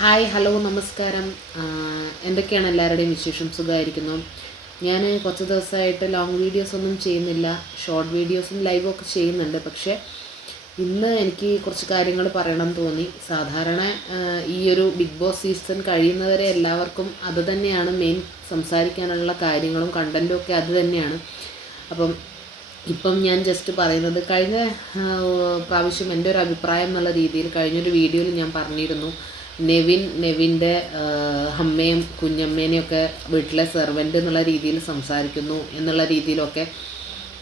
Hi hello നമസ്കാരം. എന്തൊക്കെയാണ് എല്ലാവരുടെയും വിശേഷം? സുഖമായിരിക്കുന്നു? ഞാൻ കുറച്ച് ദിവസമായിട്ട് ലോങ് വീഡിയോസ് ഒന്നും ചെയ്യുന്നില്ല. ഷോർട്ട് വീഡിയോസും ലൈവും ഒക്കെ ചെയ്യുന്നുണ്ട്. പക്ഷേ ഇന്ന് എനിക്ക് കുറച്ച് കാര്യങ്ങൾ പറയണം തോന്നി. സാധാരണ ഈ ഒരു ബിഗ് ബോസ് സീസൺ കഴിയുന്നവരെ എല്ലാവർക്കും അത് തന്നെയാണ് മെയിൻ സംസാരിക്കാനുള്ള കാര്യങ്ങളും കണ്ടന്റും ഒക്കെ അത് തന്നെയാണ്. അപ്പം ഇപ്പം ഞാൻ ജസ്റ്റ് പറയുന്നത് കഴിഞ്ഞ പ്രാവശ്യം എന്റെ ഒരു അഭിപ്രായം എന്നുള്ള രീതിയിൽ കഴിഞ്ഞൊരു വീഡിയോയിൽ ഞാൻ പറഞ്ഞിരുന്നു. നെവിൻ നെവിന്റെ അമ്മയും കുഞ്ഞമ്മേനെയൊക്കെ വീട്ടിലെ സെർവന്റ് എന്നുള്ള രീതിയിൽ സംസാരിക്കുന്നു എന്നുള്ള രീതിയിലൊക്കെ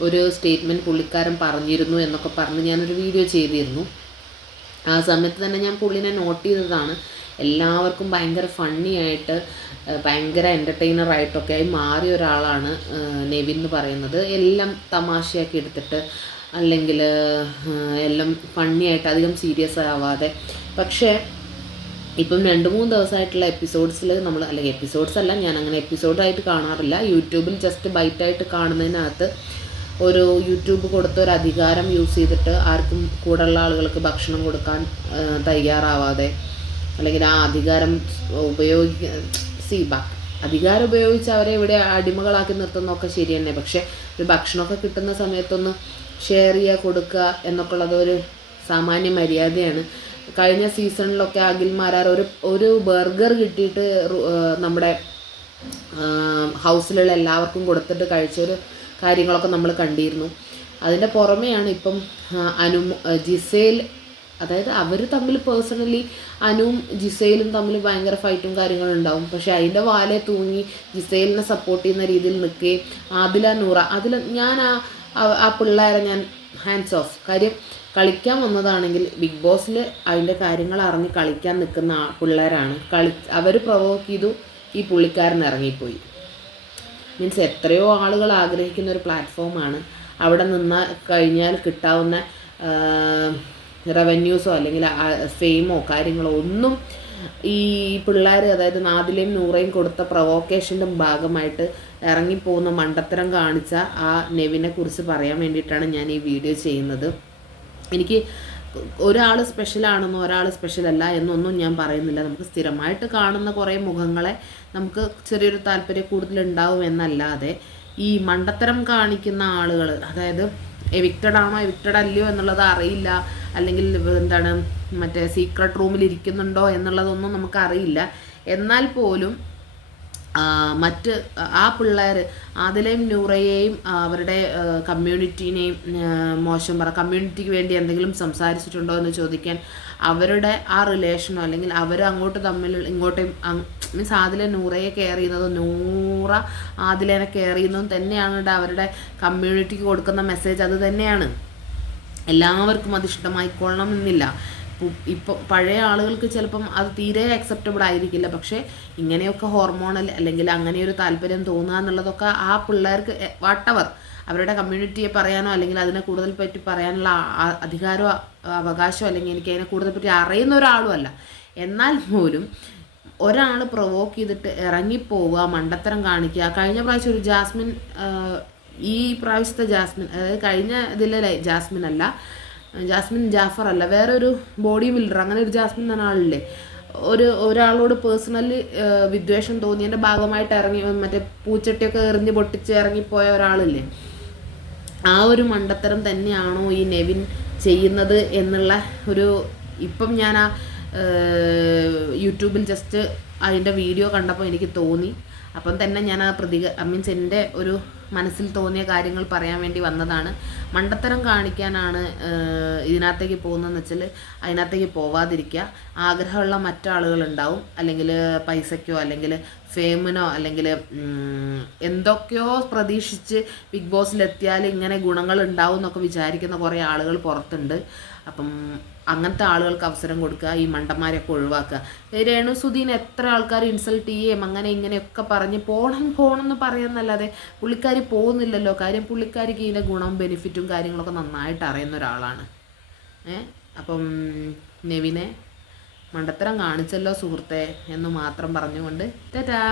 ഒരു സ്റ്റേറ്റ്മെന്റ് പുള്ളിക്കാരൻ പറഞ്ഞിരുന്നു എന്നൊക്കെ പറഞ്ഞ് ഞാനൊരു വീഡിയോ ചെയ്തിരുന്നു. ആ സമയത്ത് തന്നെ ഞാൻ പുള്ളിനെ നോട്ട് ചെയ്തതാണ്. എല്ലാവർക്കും ഭയങ്കര ഫണ്ണി ആയിട്ട് ഭയങ്കര എന്റർടൈനറായിട്ടൊക്കെ ആയി മാറിയ ഒരാളാണ് നെവിൻ എന്ന് പറയുന്നത്. എല്ലാം തമാശയാക്കി എടുത്തിട്ട് അല്ലെങ്കിൽ എല്ലാം ഫണ്ണിയായിട്ട് അധികം സീരിയസ് ആവാതെ. പക്ഷേ ഇപ്പം രണ്ട് മൂന്ന് ദിവസമായിട്ടുള്ള എപ്പിസോഡ്സിൽ നമ്മൾ അല്ലെങ്കിൽ എപ്പിസോഡ്സ് അല്ല ഞാൻ അങ്ങനെ എപ്പിസോഡായിട്ട് കാണാറില്ല യൂട്യൂബിൽ ജസ്റ്റ് ബൈറ്റായിട്ട് കാണുന്നതിനകത്ത് ഒരു യൂട്യൂബ് കൊടുത്ത ഒരു അധികാരം യൂസ് ചെയ്തിട്ട് ആർക്കും കൂടെയുള്ള ആളുകൾക്ക് ഭക്ഷണം കൊടുക്കാൻ തയ്യാറാവാതെ അല്ലെങ്കിൽ ആ അധികാരം ഉപയോഗിക്ക സി അധികാരം ഉപയോഗിച്ച് അവരെ ഇവിടെ അടിമകളാക്കി നിർത്തുന്നതൊക്കെ ശരി തന്നെ പക്ഷേ ഒരു ഭക്ഷണമൊക്കെ കിട്ടുന്ന സമയത്തൊന്ന് ഷെയർ ചെയ്യുക കൊടുക്കുക എന്നൊക്കെ ഉള്ളത് ഒരു സാമാന്യ മര്യാദയാണ്. കഴിഞ്ഞ സീസണിലൊക്കെ അഖിൽമാരാർ ഒരു ഒരു ബർഗർ കിട്ടിയിട്ട് നമ്മുടെ ഹൗസിലുള്ള എല്ലാവർക്കും കൊടുത്തിട്ട് കഴിച്ചൊരു കാര്യങ്ങളൊക്കെ നമ്മൾ കണ്ടിരുന്നു. അതിന്റെ പുറമെയാണ് ഇപ്പം അനു ജിസേൽ അതായത് അവർ തമ്മിൽ പേഴ്സണലി അനുവും ജിസേലും തമ്മിൽ ഭയങ്കര ഫൈറ്റും കാര്യങ്ങളും ഉണ്ടാവും. പക്ഷെ അതിന്റെ വാലെ തൂങ്ങി ജിസേലിനെ സപ്പോർട്ട് ചെയ്യുന്ന രീതിയിൽ നിൽക്കുകയും ആദില നൂറ അതിൽ ഞാൻ ആ- ആ പിള്ളേരെ ഞാൻ ഹാൻഡ്സ് ഓഫ് കാര്യം കളിക്കാൻ വന്നതാണെങ്കിൽ ബിഗ് ബോസിൽ അതിന്റെ കാര്യങ്ങൾ അറിഞ്ഞ് കളിക്കാൻ നിൽക്കുന്ന പിള്ളേരാണ്. കളി അവർ പ്രൊവോക്ക് ചെയ്തു ഈ പുള്ളിക്കാരൻ ഇറങ്ങിപ്പോയി. മീൻസ് എത്രയോ ആളുകൾ ആഗ്രഹിക്കുന്ന ഒരു പ്ലാറ്റ്ഫോമാണ് അവിടെ നിന്ന് കഴിഞ്ഞാൽ കിട്ടാവുന്ന റവന്യൂസോ അല്ലെങ്കിൽ ഫെയിമോ കാര്യങ്ങളോ ഒന്നും ഈ പിള്ളേർ അതായത് നാദിലെയും നൂറയും കൊടുത്ത പ്രൊവോക്കേഷന്റെ ഭാഗമായിട്ട് ഇറങ്ങിപ്പോകുന്ന മണ്ടത്തരം കാണിച്ച ആ നെവിനെ കുറിച്ച് പറയാൻ വേണ്ടിയിട്ടാണ് ഞാൻ ഈ വീഡിയോ ചെയ്യുന്നത്. എനിക്ക് ഒരാൾ സ്പെഷ്യലാണെന്നോ ഒരാൾ സ്പെഷ്യലല്ല എന്നൊന്നും ഞാൻ പറയുന്നില്ല. നമുക്ക് സ്ഥിരമായിട്ട് കാണുന്ന കുറേ മുഖങ്ങളെ നമുക്ക് ചെറിയൊരു താല്പര്യം കൂടുതലുണ്ടാവും എന്നല്ലാതെ ഈ മണ്ടത്തരം കാണിക്കുന്ന ആളുകൾ അതായത് എവിക്റ്റഡ് ആണോ എവിക്റ്റഡ് അല്ലയോ എന്നുള്ളത് അറിയില്ല. അല്ലെങ്കിൽ എന്താണ് മറ്റേ സീക്രട്ട് റൂമിൽ ഇരിക്കുന്നുണ്ടോ എന്നുള്ളതൊന്നും നമുക്കറിയില്ല. എന്നാൽ പോലും മറ്റ് ആ പിള്ളേർ അതിലെയും നൂറയെയും അവരുടെ കമ്മ്യൂണിറ്റീനെയും മോശം പറ കമ്മ്യൂണിറ്റിക്ക് വേണ്ടി എന്തെങ്കിലും സംസാരിച്ചിട്ടുണ്ടോ എന്ന് ചോദിക്കാൻ അവരുടെ ആ റിലേഷനോ അല്ലെങ്കിൽ അവർ അങ്ങോട്ട് തമ്മിൽ ഇങ്ങോട്ടും മീൻസ് ആദിലെ നൂറയെ കെയർ ചെയ്യുന്നതും നൂറ ആദിലേനെ കെയർ ചെയ്യുന്നതും തന്നെയാണ് അവരുടെ കമ്മ്യൂണിറ്റിക്ക് കൊടുക്കുന്ന മെസ്സേജ് അത് തന്നെയാണ്. എല്ലാവർക്കും അത് ഇഷ്ടമായിക്കൊള്ളണം എന്നില്ല. ഇപ്പം പഴയ ആളുകൾക്ക് ചിലപ്പം അത് തീരെ അക്സെപ്റ്റബിൾ ആയിരിക്കില്ല. പക്ഷേ ഇങ്ങനെയൊക്കെ ഹോർമോണൽ അല്ലെങ്കിൽ അങ്ങനെ ഒരു താല്പര്യം തോന്നുക എന്നുള്ളതൊക്കെ ആ പിള്ളേർക്ക് വാട്ടവർ അവരുടെ കമ്മ്യൂണിറ്റിയെ പറയാനോ അല്ലെങ്കിൽ അതിനെ കൂടുതൽ പറ്റി പറയാനുള്ള അധികാരമോ അവകാശമോ അല്ലെങ്കിൽ എനിക്ക് അതിനെ കൂടുതൽ പറ്റി അറിയുന്ന ഒരാളുമല്ല എന്നാൽ പോലും ഒരാൾ പ്രൊവോക്ക് ചെയ്തിട്ട് ഇറങ്ങിപ്പോവുക മണ്ടത്തരം കാണിക്കുക. കഴിഞ്ഞ പ്രാവശ്യം ഒരു ജാസ്മിൻ ഈ പ്രാവശ്യത്തെ ജാസ്മിൻ അതായത് കഴിഞ്ഞ ഇതിലെ ജാസ്മിൻ അല്ല ജാസ്മിൻ ജാഫർ അല്ല വേറൊരു ബോഡി ബിൽഡർ അങ്ങനെ ഒരു ജാസ്മിൻ എന്ന ആളില്ലേ? ഒരു ഒരാളോട് പേഴ്സണലി വിദ്വേഷം തോന്നിയതിന്റെ ഭാഗമായിട്ട് ഇറങ്ങി മറ്റേ പൂച്ചട്ടിയൊക്കെ എറിഞ്ഞ് പൊട്ടിച്ച് ഇറങ്ങിപ്പോയ ഒരാളില്ലേ? ആ ഒരു മണ്ടത്തരം തന്നെയാണോ ഈ നെവിൻ ചെയ്യുന്നത് എന്നുള്ള ഒരു ഇപ്പം ഞാൻ ആ യൂട്യൂബിൽ ജസ്റ്റ് അതിന്റെ വീഡിയോ കണ്ടപ്പോൾ എനിക്ക് തോന്നി. അപ്പം തന്നെ ഞാൻ ആ പ്രതിക മീൻസ് എന്റെ ഒരു മനസ്സിൽ തോന്നിയ കാര്യങ്ങൾ പറയാൻ വേണ്ടി വന്നതാണ്. മണ്ടത്തരം കാണിക്കാനാണ് ഇതിനകത്തേക്ക് പോകുന്നതെന്ന് വെച്ചാൽ അതിനകത്തേക്ക് പോവാതിരിക്കുക. ആഗ്രഹമുള്ള മറ്റാളുകളുണ്ടാവും. അല്ലെങ്കിൽ പൈസയ്ക്കോ അല്ലെങ്കിൽ ഫേമിനോ അല്ലെങ്കിൽ എന്തൊക്കെയോ പ്രതീക്ഷിച്ച് ബിഗ് ബോസിലെത്തിയാൽ ഇങ്ങനെ ഗുണങ്ങൾ ഉണ്ടാവും എന്നൊക്കെ വിചാരിക്കുന്ന കുറേ ആളുകൾ പുറത്തുണ്ട്. അപ്പം അങ്ങനത്തെ ആളുകൾക്ക് അവസരം കൊടുക്കുക ഈ മണ്ടന്മാരെയൊക്കെ ഒഴിവാക്കുക. രേണു സുധീൻ എത്ര ആൾക്കാർ ഇൻസൾട്ട് ചെയ്യുകയും അങ്ങനെ ഇങ്ങനെയൊക്കെ പറഞ്ഞ് പോണം എന്ന് പറയുന്നല്ലാതെ പുള്ളിക്കാരി പോകുന്നില്ലല്ലോ. കാര്യം പുള്ളിക്കാരിക്ക് ഇതിന്റെ ഗുണവും ബെനിഫിറ്റും കാര്യങ്ങളൊക്കെ നന്നായിട്ട് അറിയുന്ന ഒരാളാണ്. ഏ അപ്പം നെവിനെ മണ്ടത്തരം കാണിച്ചല്ലോ സുഹൃത്തെ എന്ന് മാത്രം പറഞ്ഞുകൊണ്ട് ടാറ്റാ.